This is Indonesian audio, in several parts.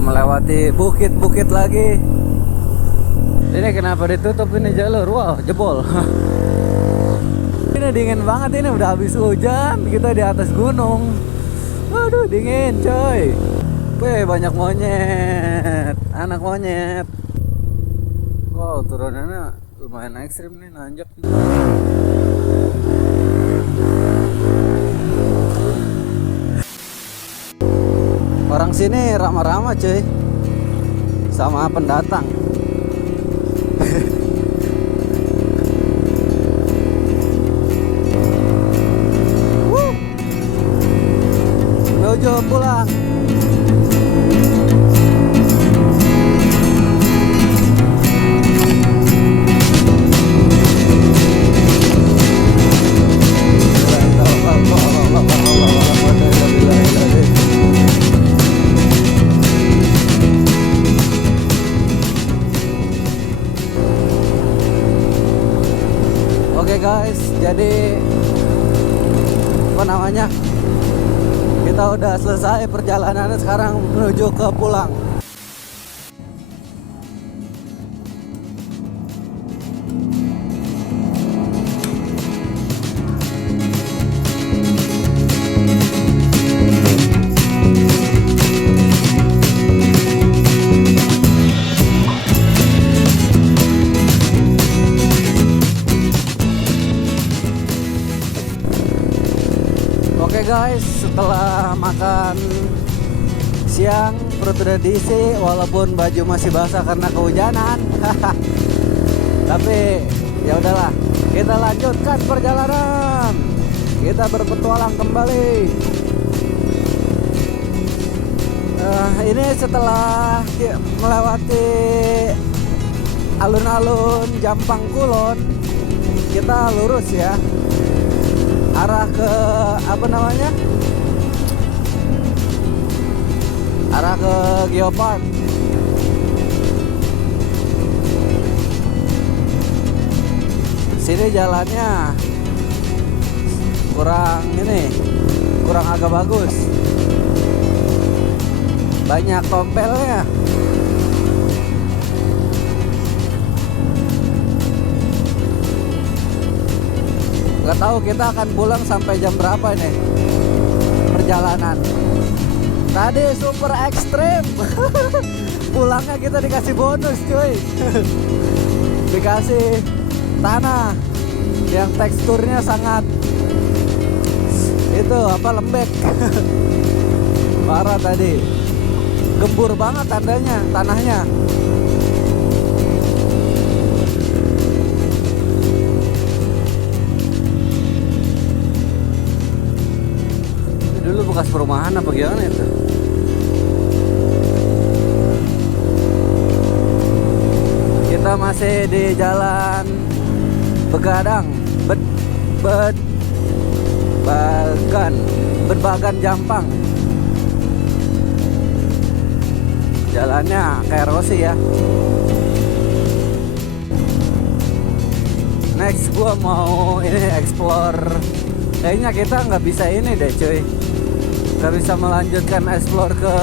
melewati bukit-bukit lagi. Ini kenapa ditutup ini jalur? Wow, jebol. Ini dingin banget, ini udah habis hujan, kita di atas gunung. Waduh, dingin coy. Wih, banyak monyet, anak monyet. Wow, turunannya lumayan ekstrim nih, nanjak. Orang sini ramah-ramah cuy, sama pendatang. Menuju pulang. Oke guys, jadi apa namanya? Kita udah selesai perjalanan, sekarang menuju ke pulang. Oke guys, setelah makan siang perut udah diisi walaupun baju masih basah karena kehujanan. Tapi ya udahlah, kita lanjutkan perjalanan. Kita berpetualang kembali. Ini setelah melewati alun-alun Jampang Kulon, kita lurus ya, arah ke apa namanya, arah ke Geopark. Sini jalannya kurang agak bagus, banyak tompelnya. Gak tahu kita akan pulang sampai jam berapa nih perjalanan. Tadi super ekstrim. Pulangnya kita dikasih bonus cuy. Dikasih tanah yang teksturnya sangat itu apa, lembek. Parah tadi. Gembur banget tanahnya. Dulu bekas perumahan apa gimana itu? Kita masih di jalan Begadang, Bedbagan Jampang. Jalannya kayak Rossi ya. Next gua mau ini explore. Kayaknya kita nggak bisa ini deh cuy, nggak bisa melanjutkan explore ke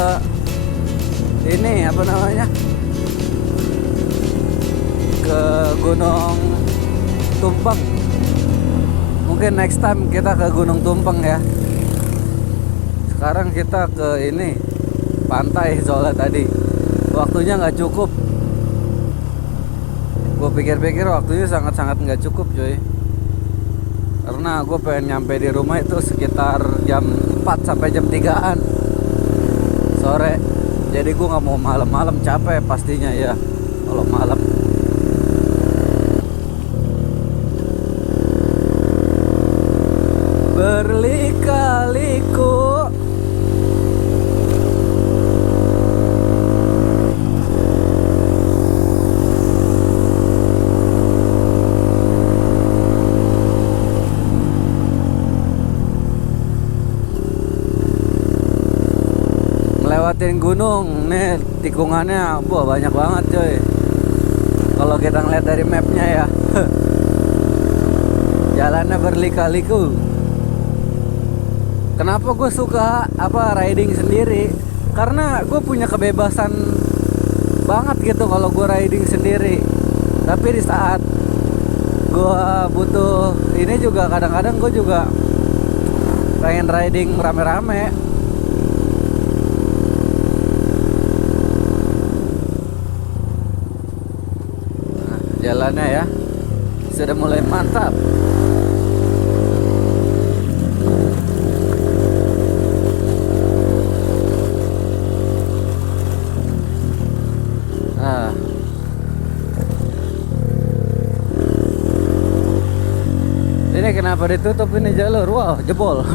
ini apa namanya, ke Gunung Tumpeng. Mungkin next time kita ke Gunung Tumpeng ya. Sekarang kita ke ini pantai, soalnya tadi waktunya nggak cukup. Gue pikir-pikir waktunya sangat-sangat nggak cukup cuy, karena gue pengen nyampe di rumah itu sekitar jam 4 sampai jam 3-an sore. Jadi gue nggak mau malam-malam, capek pastinya ya kalau malam. Berlika-liku ngelewatin gunung nih, tikungannya banyak banget coy. Kalau kita ngeliat dari mapnya ya. Jalannya berlika-liku. Kenapa gue suka riding sendiri? karena gue punya kebebasan banget gitu kalau gue riding sendiri. Tapi di saat gue butuh ini juga, kadang-kadang gue juga pengen riding rame-rame. Nah, jalannya ya sudah mulai mantap. Nah, ini kenapa ditutup ini jalur? Wow, jebol.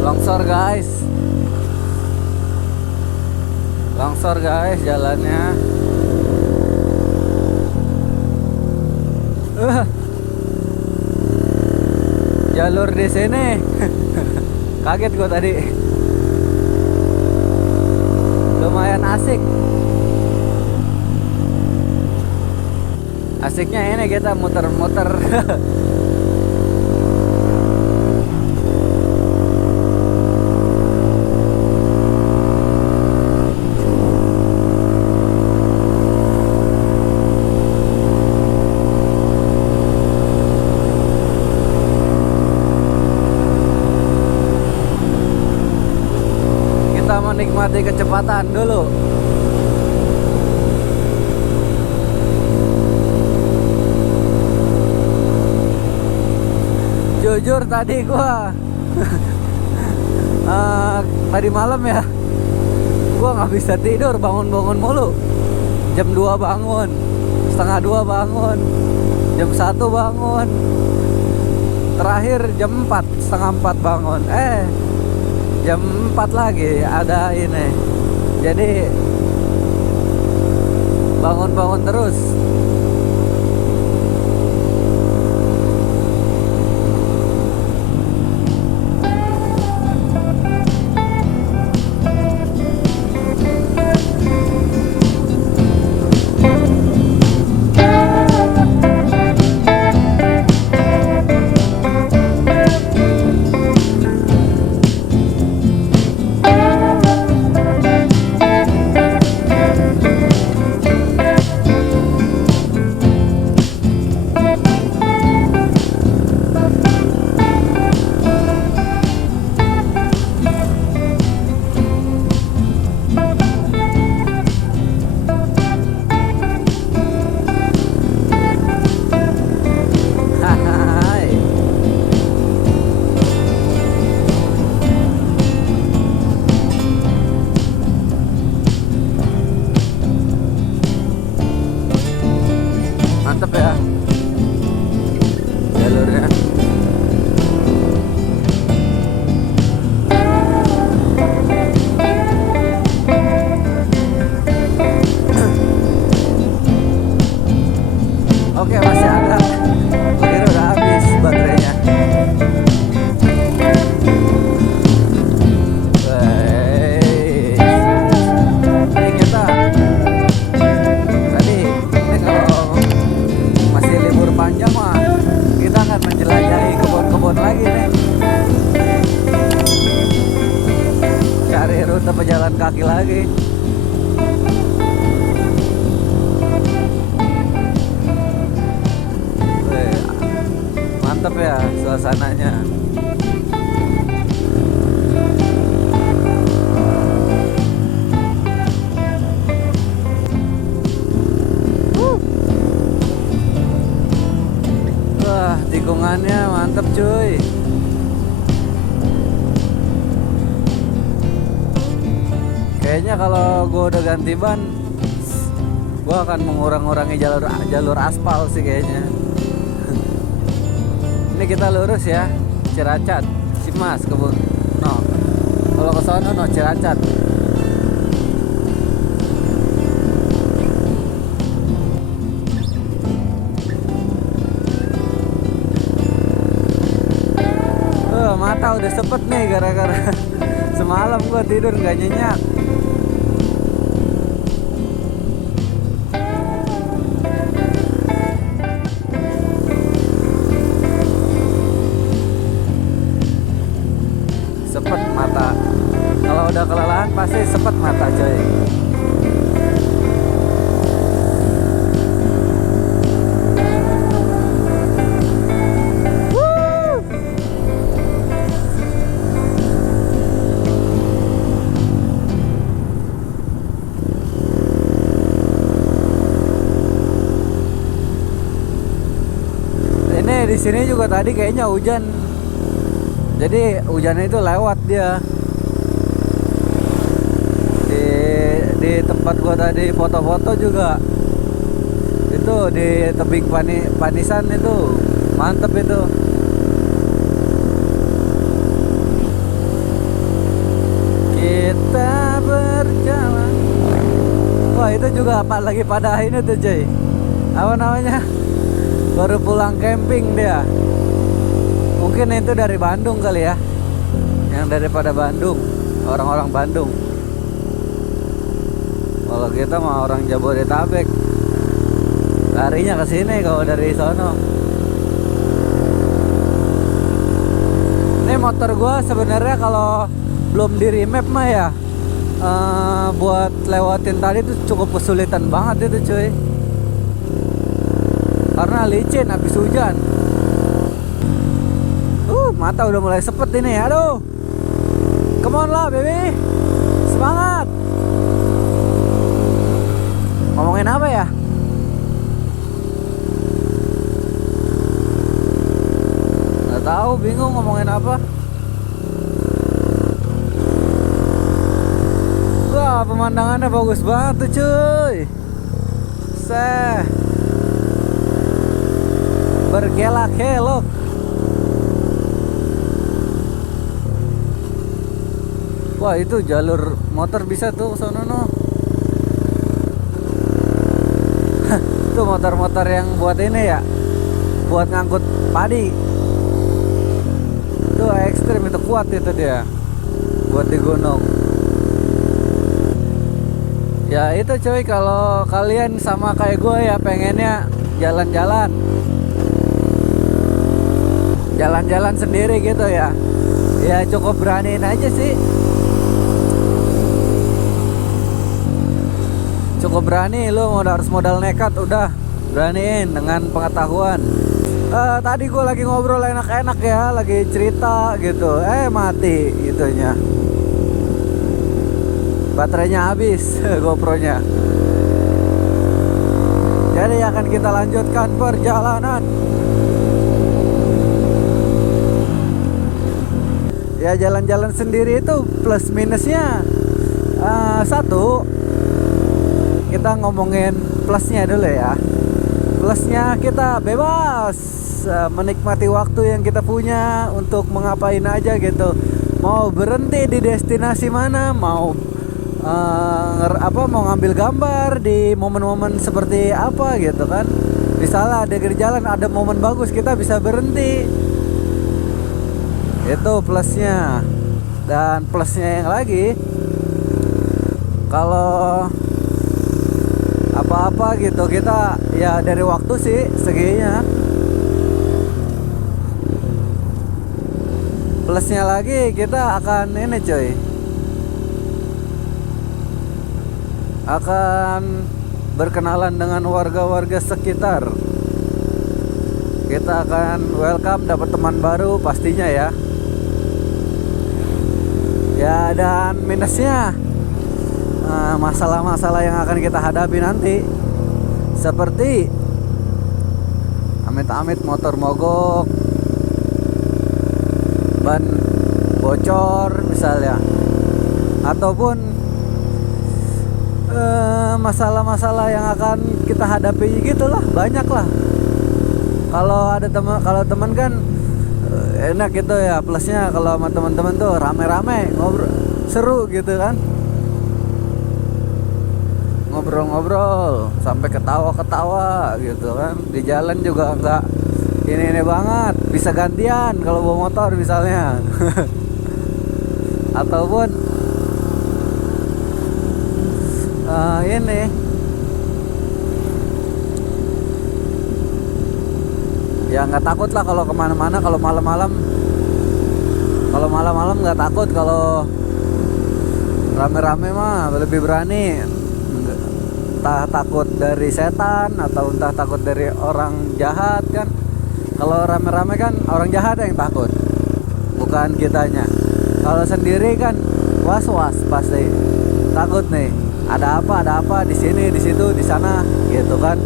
Longsor guys, longsor guys jalannya. Jalur di sini. Kaget gua tadi. Lumayan asik. Asiknya ini kita muter-muter. Kita menikmati kecepatan dulu. Jujur tadi gua tadi malam ya, gua nggak bisa tidur, bangun-bangun mulu. Jam 2 bangun, setengah 2 bangun, jam 1 bangun, terakhir jam 4, setengah 4 bangun. Jam 4 lagi ada ini. Jadi bangun-bangun terus. Mantep ya jalurnya. Oke, masih ada. Kira udah habis baterainya. Ini kita tadi ini kalau masih libur panjang mah kita akan menjelajahi kebun-kebun lagi nih, cari rute pejalan kaki lagi. Mantap ya suasananya. Wah, tikungannya mantap cuy. Kayaknya kalau gue udah ganti ban, gue akan mengurang-urangi jalur aspal sih kayaknya. Ini kita lurus ya, Ciracas, Cimas, kebun. No, kalau ke sana no Ciracas. Mata udah sepet nih gara-gara semalam gua tidur nggak nyenyak. sih sepet mata coy. Ini di sini juga tadi kayaknya hujan. Jadi hujannya itu lewat dia. Di tempat gua tadi foto-foto juga. Itu di tebing Panisan itu. Mantep itu. Kita berjalan. Wah, itu juga lagi pada ini tuh, cuy. Apa namanya? Baru pulang camping dia. Mungkin itu dari Bandung kali ya. Yang daripada Bandung, orang-orang Bandung. Kalau kita mah orang Jabodetabek. Larinya ke sini kalau dari sono. Ini motor gua sebenarnya kalau belum di remap mah ya, buat lewatin tadi tuh cukup kesulitan banget itu, cuy. Karena licin habis hujan. Mata udah mulai sepet ini. Aduh. Come on lah, baby. Semangat. Ngomongin apa ya? Nggak tahu, bingung ngomongin apa. Wah, pemandangannya bagus banget tuh, cuy. Berkelak-kelok. Wah, itu jalur motor bisa tuh sono no. Itu motor-motor yang buat ini ya, buat ngangkut padi. Itu ekstrim, itu kuat itu dia, buat di gunung. Ya itu cuy, kalau kalian sama kayak gue ya pengennya jalan-jalan sendiri gitu ya, ya cukup beraniin aja sih. Cukup berani, lu harus modal nekat, udah beraniin dengan pengetahuan. Tadi gue lagi ngobrol enak-enak ya, lagi cerita gitu, mati gitunya, baterainya habis. GoPro-nya. Jadi akan kita lanjutkan perjalanan. Ya jalan-jalan sendiri itu plus minusnya satu. Kita ngomongin plusnya dulu ya. Plusnya kita bebas menikmati waktu yang kita punya untuk mengapain aja gitu. Mau berhenti di destinasi mana, mau mau ngambil gambar di momen-momen seperti apa gitu kan. Misalnya ada di jalan ada momen bagus, kita bisa berhenti. Itu plusnya. Dan plusnya yang lagi, kalau apa-apa gitu kita ya dari waktu sih seginya. Plusnya lagi kita akan ini coy, akan berkenalan dengan warga-warga sekitar. Kita akan welcome, dapat teman baru pastinya ya. Ya dan minusnya masalah-masalah yang akan kita hadapi nanti, seperti amit-amit motor mogok, ban bocor misalnya, ataupun masalah-masalah yang akan kita hadapi gitulah, banyak lah. Kalau teman kan enak gitu ya, plusnya kalau sama teman-teman tuh rame-rame ngobrol, seru gitu kan, ngobrol-ngobrol sampai ketawa-ketawa gitu kan. Di jalan juga enggak ini banget, bisa gantian kalau bawa motor misalnya. Ataupun ini ya nggak takut lah kalau kemana-mana. Kalau malam-malam nggak takut kalau rame-rame mah lebih berani, entah takut dari setan atau entah takut dari orang jahat kan. Kalau rame-rame kan orang jahat yang takut, bukan kitanya. Kalau sendiri kan was-was, pasti takut nih, ada apa di sini, di situ, di sana gitu kan.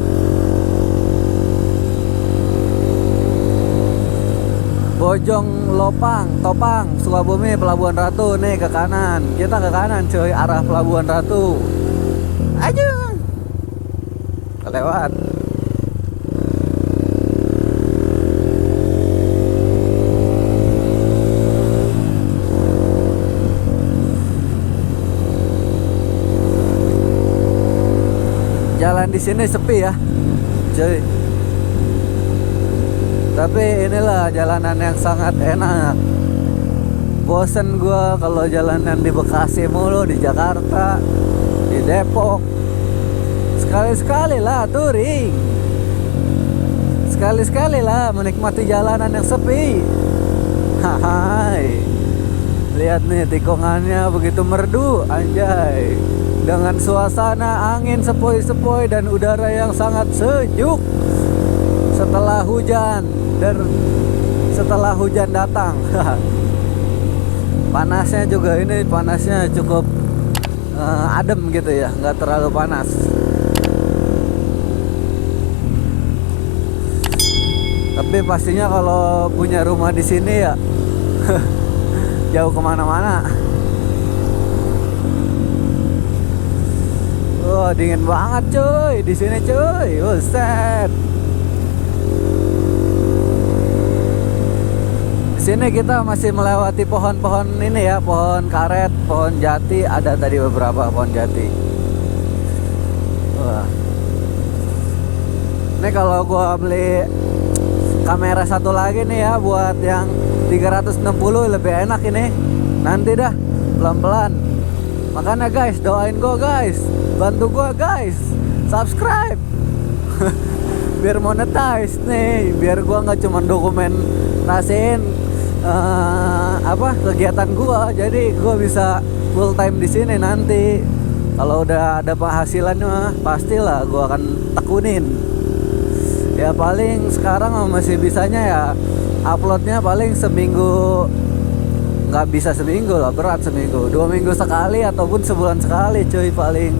Bojong Lopang, Topang, Sukabumi, Pelabuhan Ratu nih ke kanan. Kita ke kanan cuy, arah Pelabuhan Ratu. Aja. Kelewat. Jalan di sini sepi ya, cuy. Tapi inilah jalanan yang sangat enak. Bosen gua kalau jalanan di Bekasi mulu, di Jakarta, di Depok. Sekali-sekali lah touring. Sekali-sekali lah menikmati jalanan yang sepi. Hai. Lihat nih tikungannya begitu merdu, anjay. Dengan suasana angin sepoi-sepoi dan udara yang sangat sejuk setelah hujan datang. Panasnya juga ini, panasnya cukup adem gitu ya, nggak terlalu panas. Tapi pastinya kalau punya rumah di sini ya jauh kemana-mana. Wah, dingin banget cuy di sini cuy. Buset. Sini kita masih melewati pohon-pohon ini ya, pohon karet, pohon jati, ada tadi beberapa pohon jati. Wah. Ini kalau gua beli kamera satu lagi nih ya buat yang 360 lebih enak ini. Nanti dah pelan-pelan. Makanya guys, doain gua guys, bantu gua guys, subscribe. Biar monetize nih, biar gua nggak cuma dokumentasiin kegiatan gua, jadi gua bisa full time di sini nanti. Kalau udah ada penghasilannya mah pastilah gua akan tekunin. Ya paling sekarang masih bisanya ya uploadnya paling seminggu, nggak bisa seminggu lah, berat seminggu, 2 minggu sekali ataupun sebulan sekali cuy paling.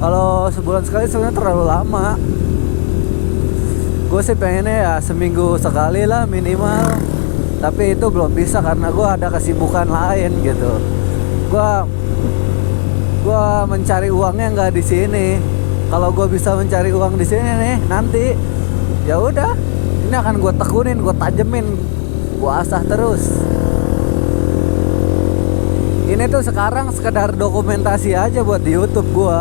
Kalau sebulan sekali sebenarnya terlalu lama. Gue sih pengennya ya seminggu sekali lah minimal. Tapi itu belum bisa karena gue ada kesibukan lain gitu. Gue mencari uangnya nggak di sini. Kalau gue bisa mencari uang di sini nih nanti, ya udah, ini akan gue tekunin, gue tajemin, gue asah terus. Ini tuh sekarang sekedar dokumentasi aja buat di YouTube gue.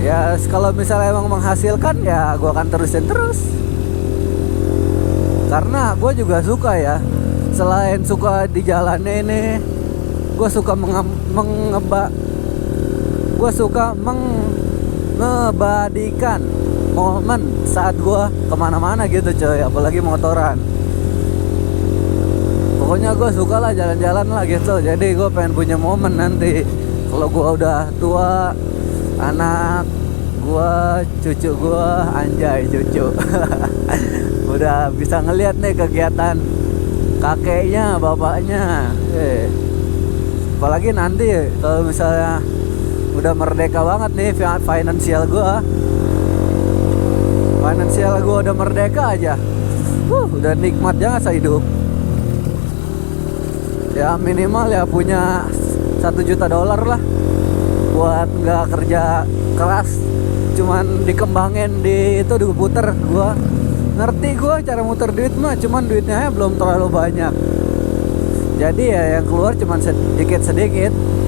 Ya kalau misalnya emang menghasilkan ya gue akan terusin terus. Karena gue juga suka ya, selain suka di jalannya ini, gue suka mengabadikan momen saat gue kemana-mana gitu coy, apalagi motoran. Pokoknya gue suka lah jalan-jalan lah gitu. Jadi gue pengen punya momen nanti kalau gue udah tua, anak gue, cucu gue, anjay cucu udah bisa ngeliat nih kegiatan kakeknya, bapaknya. Apalagi nanti kalau misalnya udah merdeka banget nih finansial gue udah merdeka aja, udah nikmat banget saya hidup. Ya minimal ya punya $1 juta lah buat nggak kerja keras, cuman dikembangin di itu diputer. Gua ngerti cara muter duit mah, cuman duitnya belum terlalu banyak. Jadi ya yang keluar cuman sedikit,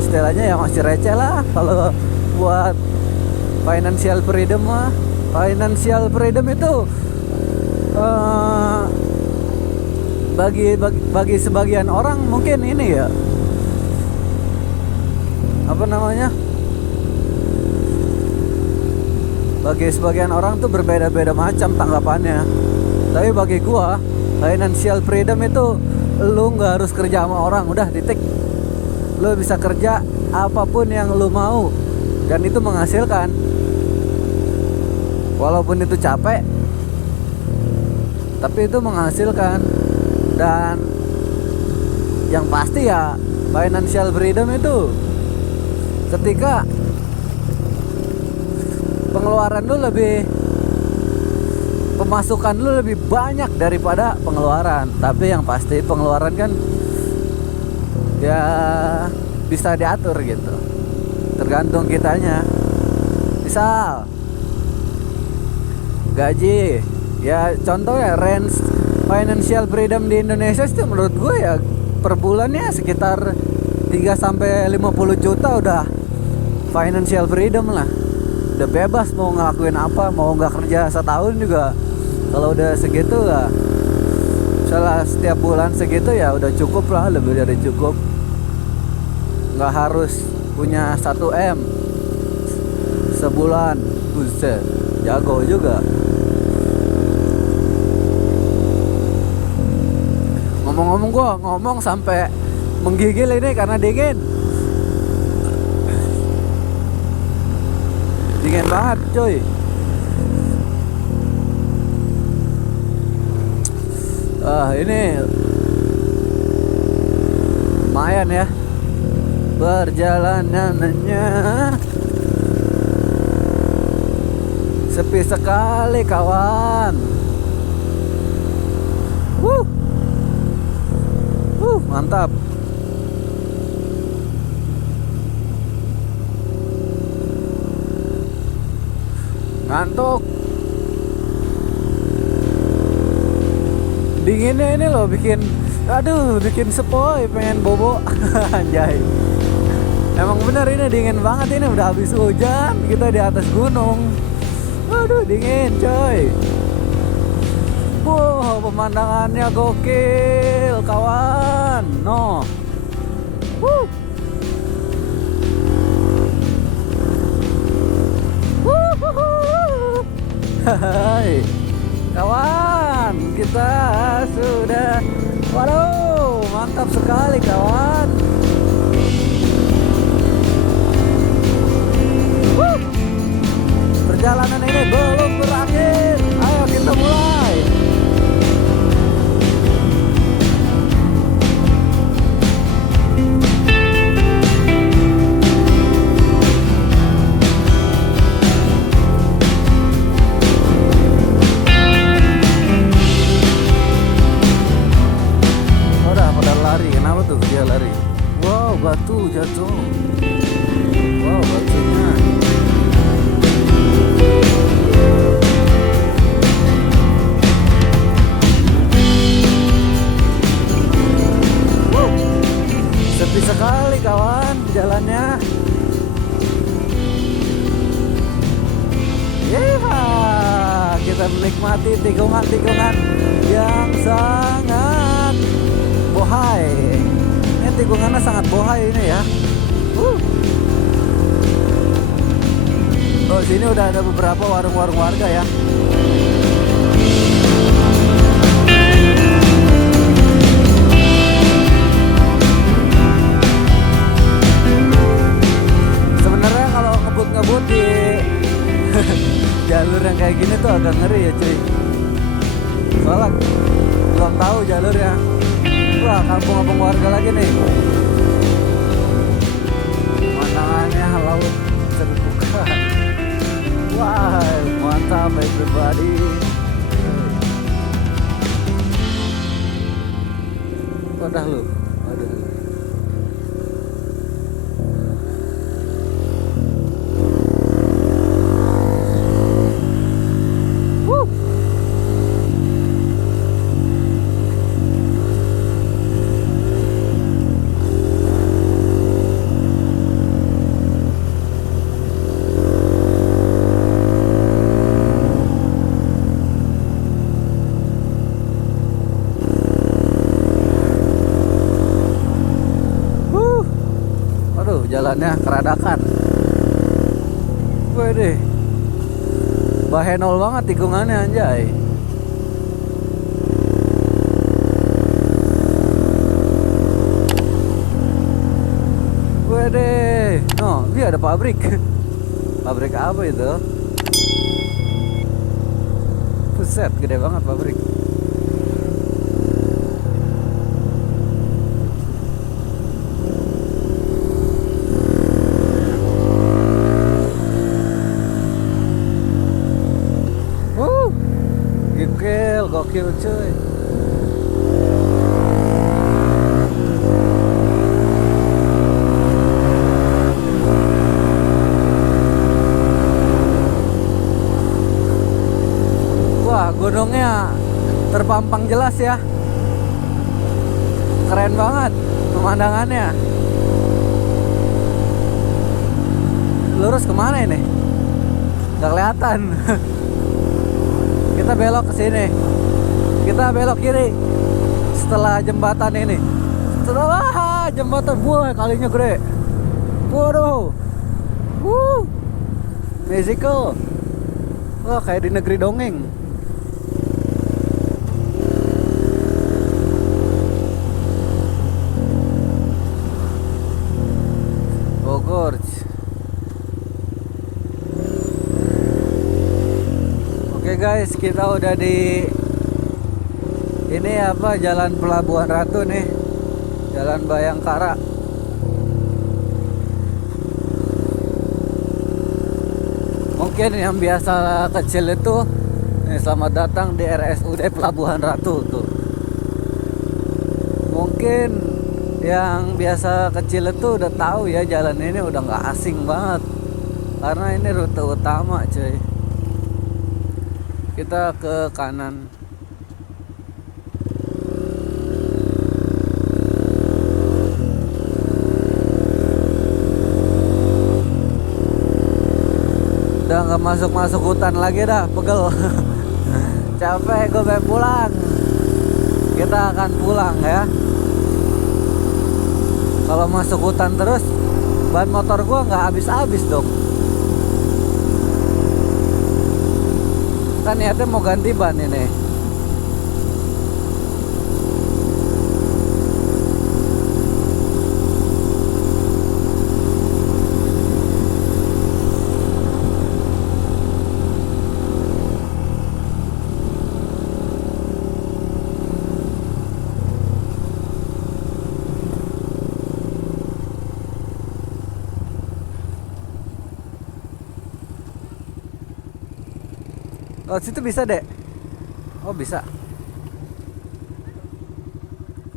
istilahnya ya masih receh lah. Kalau buat financial freedom mah, financial freedom itu bagi sebagian orang mungkin ini ya, apa namanya, bagi sebagian orang tuh berbeda-beda macam tanggapannya. Tapi bagi gua financial freedom itu lu nggak harus kerja sama orang, udah titik. Lu bisa kerja apapun yang lu mau, dan itu menghasilkan. Walaupun itu capek, tapi itu menghasilkan. Dan yang pasti ya, financial freedom itu ketika pengeluaran lu lebih, pemasukan lu lebih banyak daripada pengeluaran. Tapi yang pasti pengeluaran kan ya bisa diatur gitu, tergantung kitanya. Misal gaji, ya contoh ya, range financial freedom di Indonesia itu menurut gue ya per bulannya sekitar 3-50 juta udah financial freedom lah. Udah bebas mau ngelakuin apa, mau nggak kerja setahun juga. Kalau udah segitu lah, misalnya setiap bulan segitu ya udah cukup lah, lebih dari cukup. Nggak harus punya 1 M sebulan. Buset, jago juga. Ngomong-ngomong, gua ngomong sampai menggigil ini karena dingin. Dingin banget coy. Ini lumayan ya perjalanannya. Sepi sekali kawan. Mantap. Ngantuk. Dinginnya ini loh bikin, aduh, bikin sepoi, pengen bobo. Anjay. Emang bener ini dingin banget, ini udah habis hujan, kita di atas gunung. Aduh, dingin coy. Wow, pemandangannya gokil kawan. No. Hai kawan, kita sudah, waduh, mantap sekali kawan. Perjalanan ini belum berakhir, ayo kita mulai. Kenapa tuh dia lari? Wow, batu jatuh. Wow, batunya. Sepi sekali kawan jalannya. Yeah, kita menikmati tikungan-tikungan yang sangat bohai. Ini tikungannya sangat bohai ini ya. Oh, sini udah ada beberapa warung-warung warga ya. Sebenarnya kalau ngebut-ngebut di jalur yang kayak gini tuh agak ngeri ya cuy. Soalnya belum tahu jalurnya. Wah, kampung-kampung warga lagi nih. Pemandangannya laut terbuka. Wah, mantap everybody. Wadah lu. Waduh. Jalannya keradakan. Gue deh, bahenol banget tikungannya anjay. Gue deh, No, dia ada pabrik. Pabrik apa itu? Buset, gede banget pabrik. Gokil, gokil cuy. Wah, gunungnya terpampang jelas ya. Keren banget pemandangannya. Lurus kemana ini? Gak kelihatan. Kita belok ke sini. Kita belok kiri. Setelah jembatan ini. Setelah jembatan, wah kalinya gede. Waduh. Magical. Wah, kayak di negeri dongeng. Bogor. Oke guys, kita udah di ini apa, Jalan Pelabuhan Ratu nih, Jalan Bayangkara. Mungkin yang biasa kecil itu selamat datang di RSUD Pelabuhan Ratu tuh. Mungkin yang biasa kecil itu udah tahu ya, jalan ini udah nggak asing banget karena ini rute utama cuy. Kita ke kanan. Udah nggak masuk hutan lagi dah, pegel. Capek, gue pengen pulang. Kita akan pulang ya. Kalau masuk hutan terus, ban motor gue nggak habis-habis dong. Kan niatnya mau ganti ban ini. Oh, situ bisa, Dek. Oh, bisa.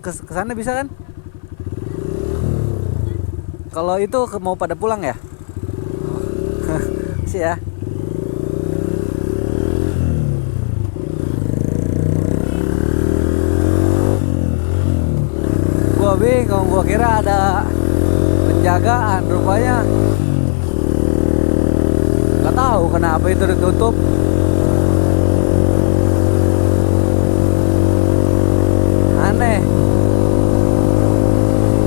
Kesana bisa kan? Kalau itu mau pada pulang ya? Sih ya. Gua bingung, gua kira ada penjagaan, rupanya nggak tahu kenapa itu ditutup. Aneh,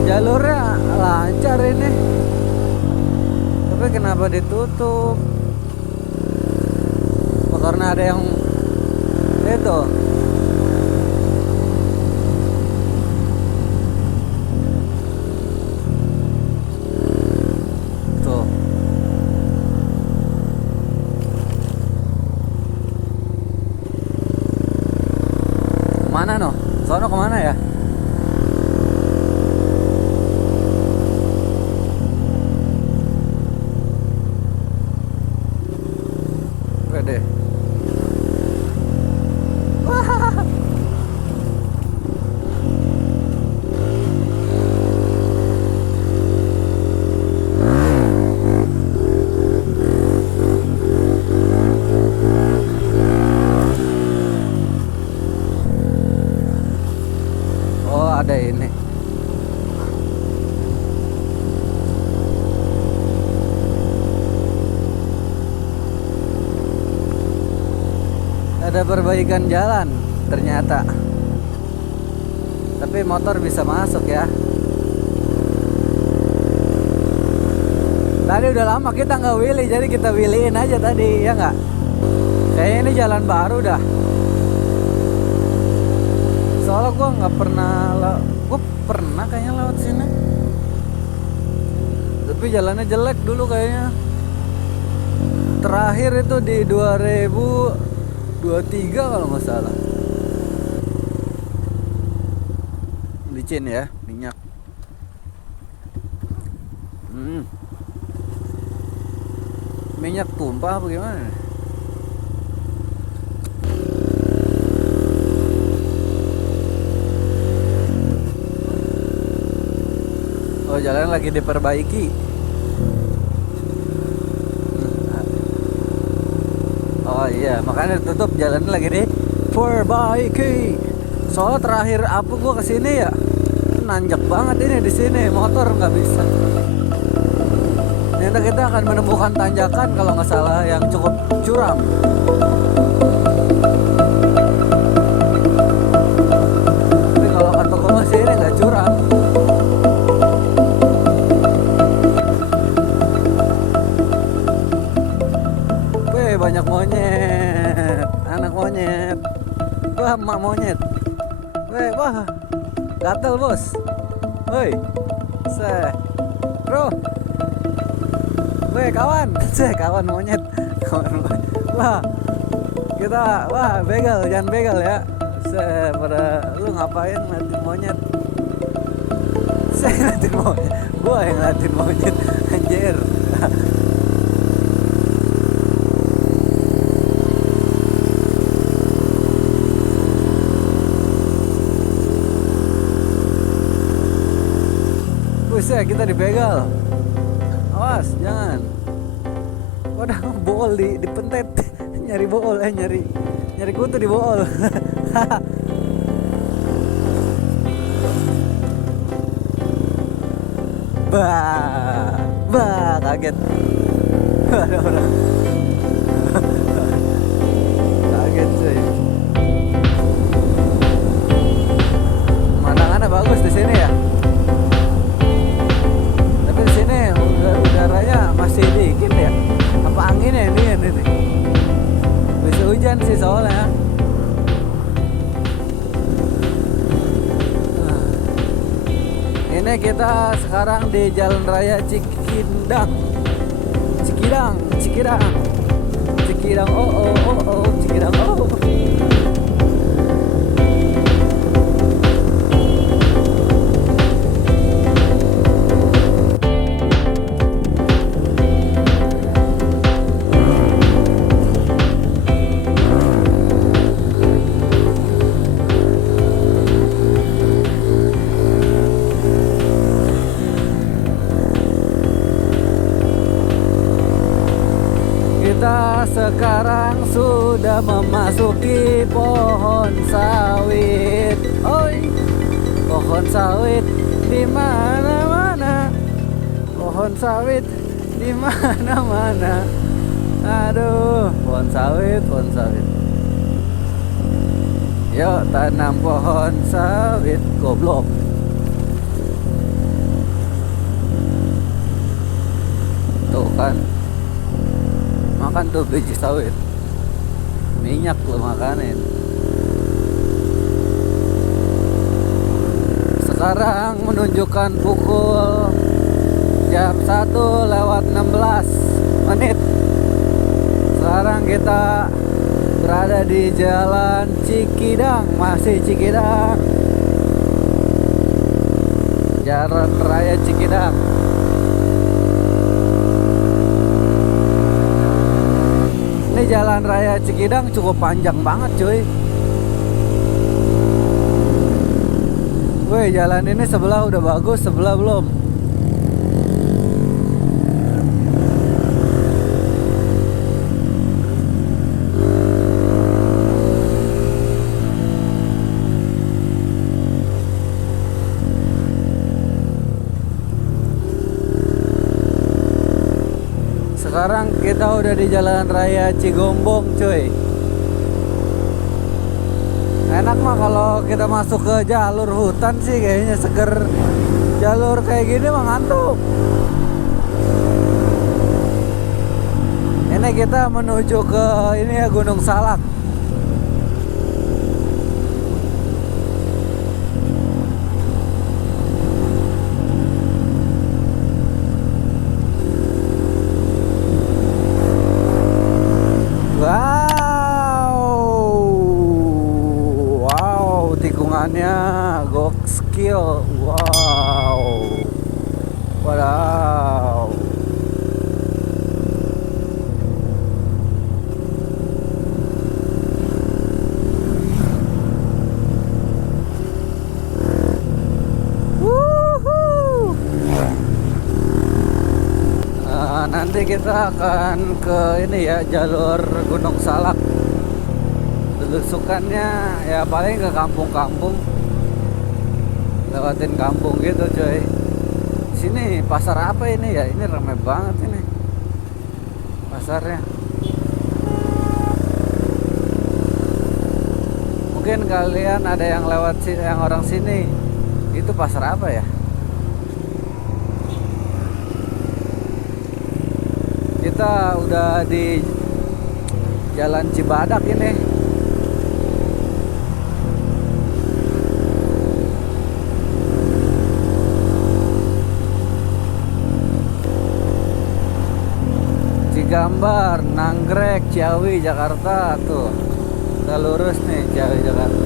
jalurnya lancar ini, tapi kenapa ditutup? Oh, karena ada yang itu. Tuh. Kemana no? Sono kemana ya? Pede. Oh, ada ini. Ada perbaikan jalan ternyata. Tapi motor bisa masuk ya. Tadi udah lama kita nggak wheelie, jadi kita wheeliein aja tadi, ya nggak? Kayaknya ini jalan baru dah. Soalnya gue nggak pernah, gue pernah kayaknya lewat sini. Tapi jalannya jelek dulu kayaknya. Terakhir itu di 2023 kalau nggak salah. Licin ya, minyak. Minyak tumpah apa gimana? Oh, jalan lagi diperbaiki. Oh iya, makanya tutup, jalan lagi diperbaiki. Soalnya terakhir apa gua kesini ya, nanjak banget ini di sini, motor nggak bisa. Nanti kita akan menemukan tanjakan kalau nggak salah yang cukup curam. Tapi kalau kata gua masih ini nggak curam. Banyak monyet, anak monyet, wah emak monyet, wah gatel bos, woi, bro, kawan, kawan monyet, wah begal, jangan begal ya, pada lu ngapain ngeliatin monyet, ngeliatin monyet, gua yang ngeliatin monyet, anjir. Buset, kita dibegal. Awas, jangan. Wadah, bool dipentet. Nyari bool, nyari kutu di bool. Kaget. Kaget cuy. Pemandangannya bagus di sini ya. Udaranya masih dingin ya. Apa anginnya ini? Bisa hujan sih soalnya. Ini kita sekarang di Jalan Raya Cikidang. Oh, Cikidang. Kita sekarang sudah memasuki pohon sawit. Oi, pohon sawit di mana-mana. Pohon sawit di mana-mana. Aduh, pohon sawit. Yuk tanam pohon sawit, goblok. Tuh kan. Makan tuh biji sawit, minyak lo makanin. Sekarang menunjukkan pukul jam 1:16. Sekarang kita berada di Jalan Cikidang, masih Cikidang, Jalan Raya Cikidang. Jalan Raya Cikidang cukup panjang banget cuy. Woi, jalan ini sebelah udah bagus, sebelah belum. Sekarang kita udah di Jalan Raya Cigombong cuy. Enak mah kalau kita masuk ke jalur hutan sih, kayaknya seger. Jalur kayak gini mah ngantuk. Ini kita menuju ke ini ya, Gunung Salak. depannya gokil. Wow. Wadaw. Wuhu. Nanti kita akan ke ini ya, jalur Gunung Salak. Belusukannya ya paling ke kampung-kampung, lewatin kampung gitu coy. Sini pasar apa ini ya? Ini ramai banget ini pasarnya. Mungkin kalian ada yang lewat sini, yang orang sini. Itu pasar apa ya? Kita udah di Jalan Cibadak ini. Cigambar, Nagrek, Ciawi, Jakarta tuh. Kita lurus nih Ciawi, Jakarta.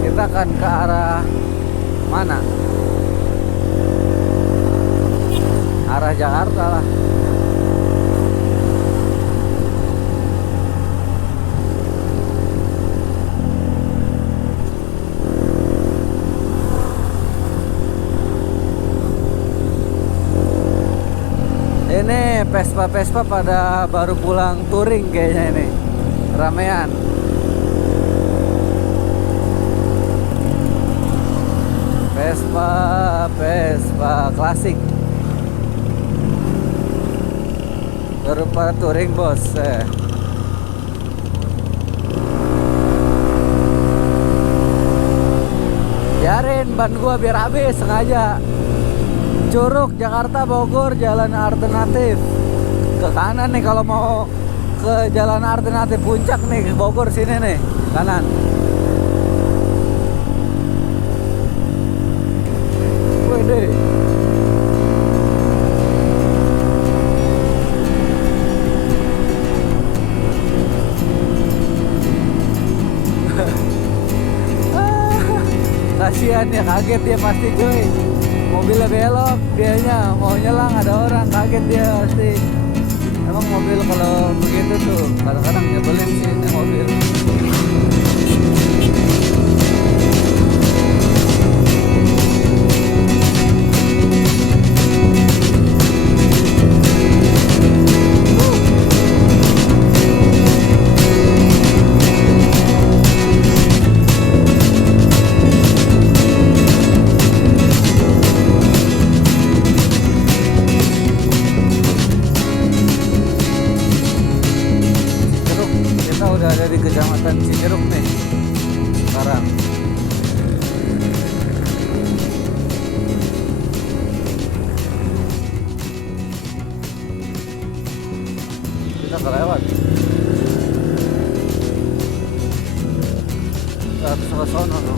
Kita akan ke arah mana? Arah Jakarta lah. Ini Vespa pada baru pulang touring kayaknya ini. Ramean. Vespa klasik. Baru pada touring bos. Biarin ban gua biar habis sengaja. Curug Jakarta Bogor jalan alternatif ke kanan nih kalau mau ke jalan alternatif puncak nih ke Bogor sini nih kanan. Wede. Kasihan ya, kaget dia pasti cuy. Mobilnya belok, dianya mau nyelang, ada orang, kaget dia pasti. Emang mobil kalau begitu tuh kadang-kadang nyebelin sih ini mobil. Di Kecamatan Cijeruk nih sekarang. Kita kelewat. Kita harus ke sono no.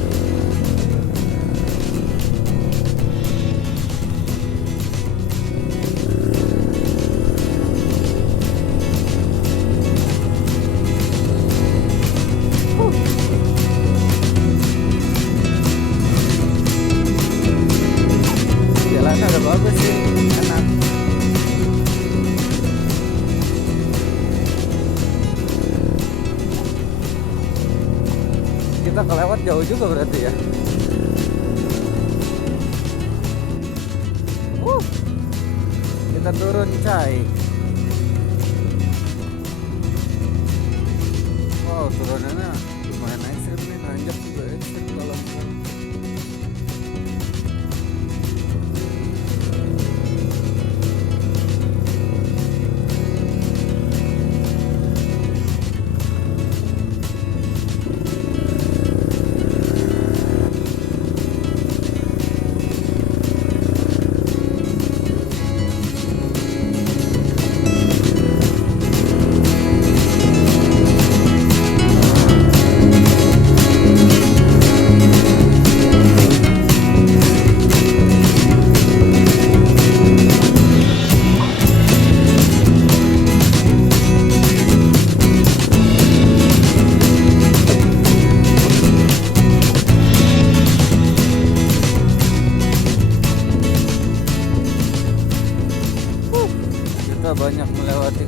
Jalannya udah bagus sih, enak. Kita kelewat jauh juga berarti ya. Kita turun Cai. Wow, turunannya lumayan ekstrim nih, nanjak juga ekstrim kalau misalnya.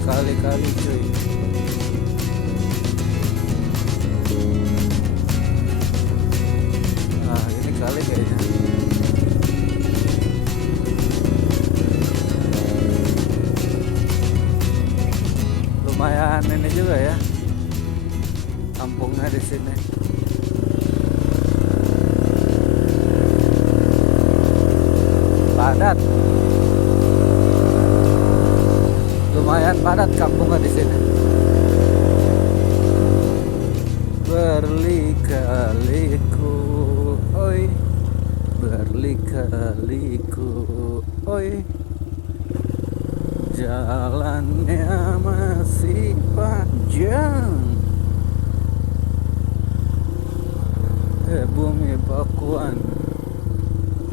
kali-kali cuy. Nah ini kali kayaknya. Lumayan ini juga ya kampungnya di sini. Padat. Lumayan padat kampungnya di sini. Berlika-liku, oi. Berlika-liku, oi. Jalannya masih panjang. Bumi Pakuan.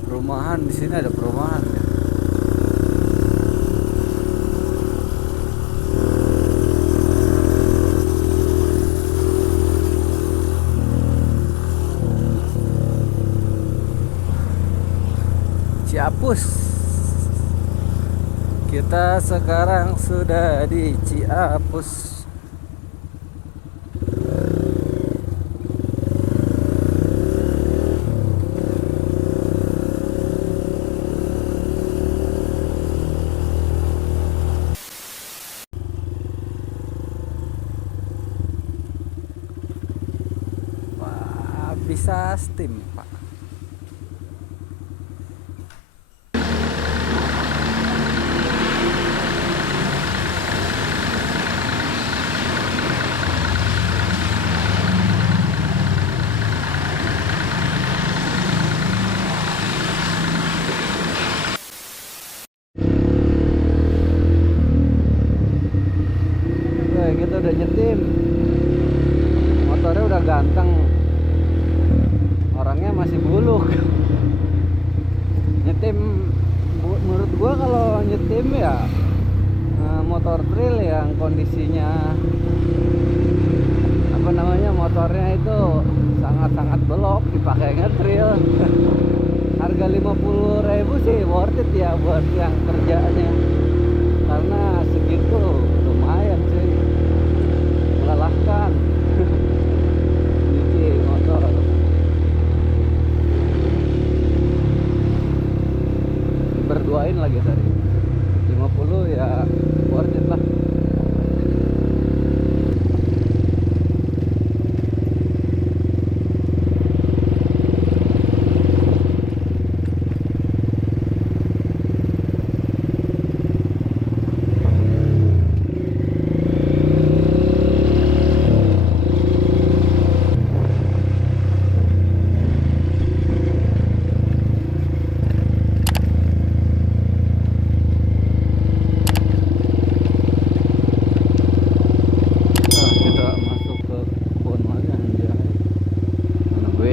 Perumahan di sini ada perumahan. Ciapus. Kita sekarang sudah di Ciapus. Wah, bisa steam, Pak. Kita udah nyetim, motornya udah ganteng, orangnya masih buluk. Nyetim menurut gua kalau nyetim ya motor trail yang kondisinya apa namanya, motornya itu sangat-sangat belok dipakai nge-trail. Harga 50.000 sih worth it ya buat yang kerjanya, karena segitu lumayan cuy, melelahkan. Cuci motor berduain lagi tadi 50 ya worth it lah.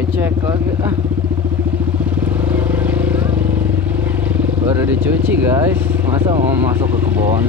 Cek lagi baru dicuci guys, masa mau masuk ke kebun.